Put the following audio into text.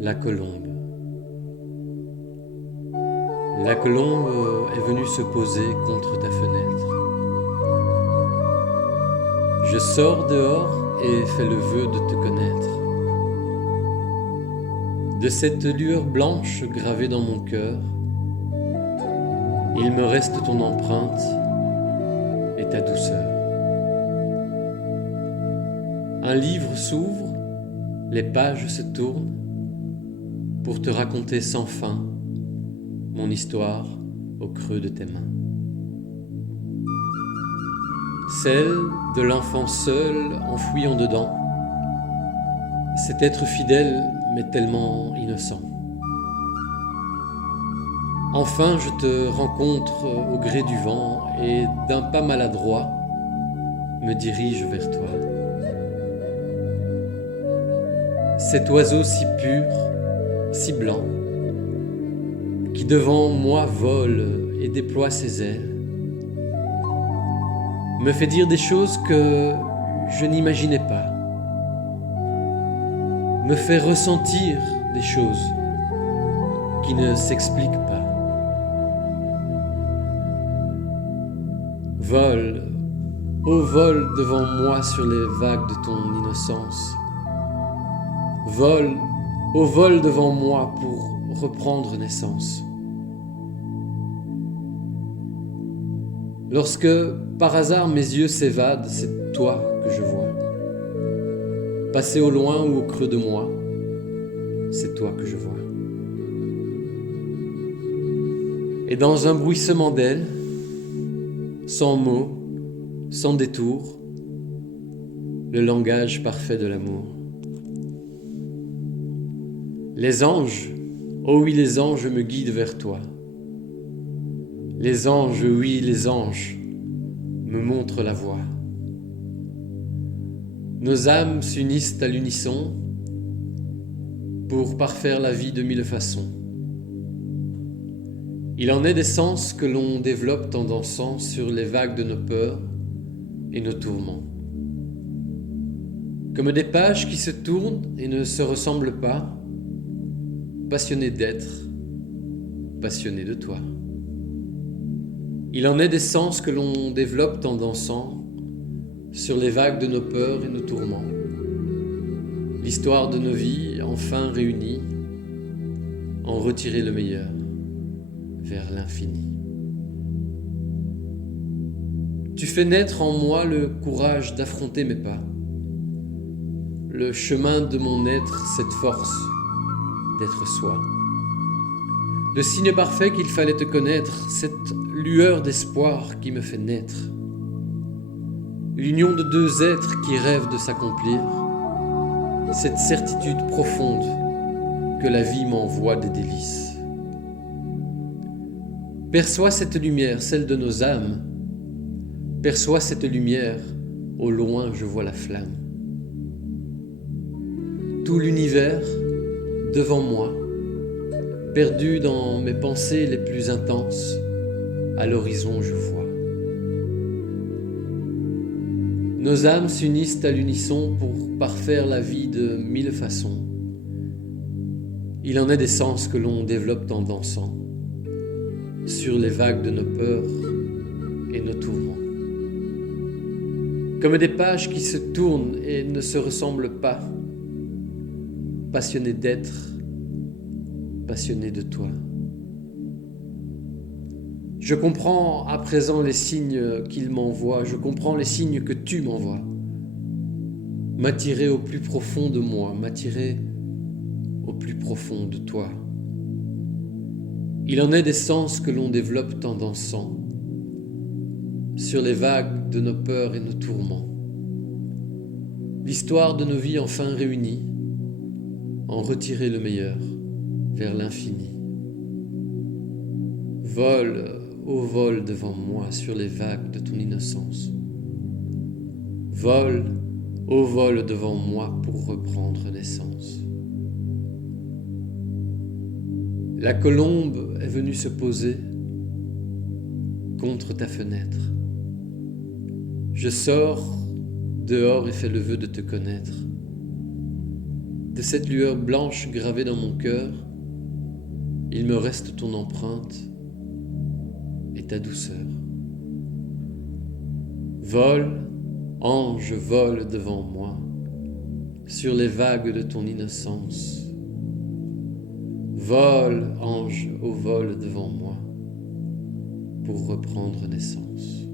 La colombe. La colombe est venue se poser contre ta fenêtre. Je sors dehors et fais le vœu de te connaître. De cette lueur blanche gravée dans mon cœur, il me reste ton empreinte et ta douceur. Un livre s'ouvre, les pages se tournent pour te raconter sans fin mon histoire au creux de tes mains. Celle de l'enfant seul enfoui en dedans, cet être fidèle mais tellement innocent. Enfin je te rencontre au gré du vent et d'un pas maladroit me dirige vers toi. Cet oiseau si pur, si blanc, qui devant moi vole et déploie ses ailes, me fait dire des choses que je n'imaginais pas, me fait ressentir des choses qui ne s'expliquent pas. Vole, ô vol devant moi sur les vagues de ton innocence. Vole, ô vol devant moi pour reprendre naissance. Lorsque, par hasard, mes yeux s'évadent, c'est toi que je vois. Passer au loin ou au creux de moi, c'est toi que je vois. Et dans un bruissement d'ailes, sans mots, sans détour, le langage parfait de l'amour. Les anges, oh oui les anges me guident vers toi. Les anges, oui les anges, me montrent la voie. Nos âmes s'unissent à l'unisson pour parfaire la vie de mille façons. Il en est des sens que l'on développe en dansant sur les vagues de nos peurs et nos tourments. Comme des pages qui se tournent et ne se ressemblent pas, passionné d'être, passionné de toi. Il en est des sens que l'on développe en dansant sur les vagues de nos peurs et nos tourments. L'histoire de nos vies enfin réunies, en retirer le meilleur vers l'infini. Tu fais naître en moi le courage d'affronter mes pas, le chemin de mon être, cette force d'être soi. Le signe parfait qu'il fallait te connaître, cette lueur d'espoir qui me fait naître. L'union de deux êtres qui rêvent de s'accomplir, cette certitude profonde que la vie m'envoie des délices. Perçois cette lumière, celle de nos âmes. Perçois cette lumière, au loin je vois la flamme. Tout l'univers devant moi, perdu dans mes pensées les plus intenses, à l'horizon je vois. Nos âmes s'unissent à l'unisson pour parfaire la vie de mille façons. Il en est des sens que l'on développe en dansant sur les vagues de nos peurs et nos tourments. Comme des pages qui se tournent et ne se ressemblent pas, passionné d'être, passionné de toi. Je comprends à présent les signes qu'il m'envoie, je comprends les signes que tu m'envoies. M'attirer au plus profond de moi, m'attirer au plus profond de toi. Il en est des sens que l'on développe en dansant sur les vagues de nos peurs et nos tourments. L'histoire de nos vies enfin réunies, en retirer le meilleur vers l'infini. Vole, ô vol devant moi sur les vagues de ton innocence. Vole, ô vol devant moi pour reprendre naissance. La colombe est venue se poser contre ta fenêtre. Je sors dehors et fais le vœu de te connaître. De cette lueur blanche gravée dans mon cœur, il me reste ton empreinte et ta douceur. Vole, ange, vole devant moi, sur les vagues de ton innocence. Vole, ange, au vol devant moi, pour reprendre naissance.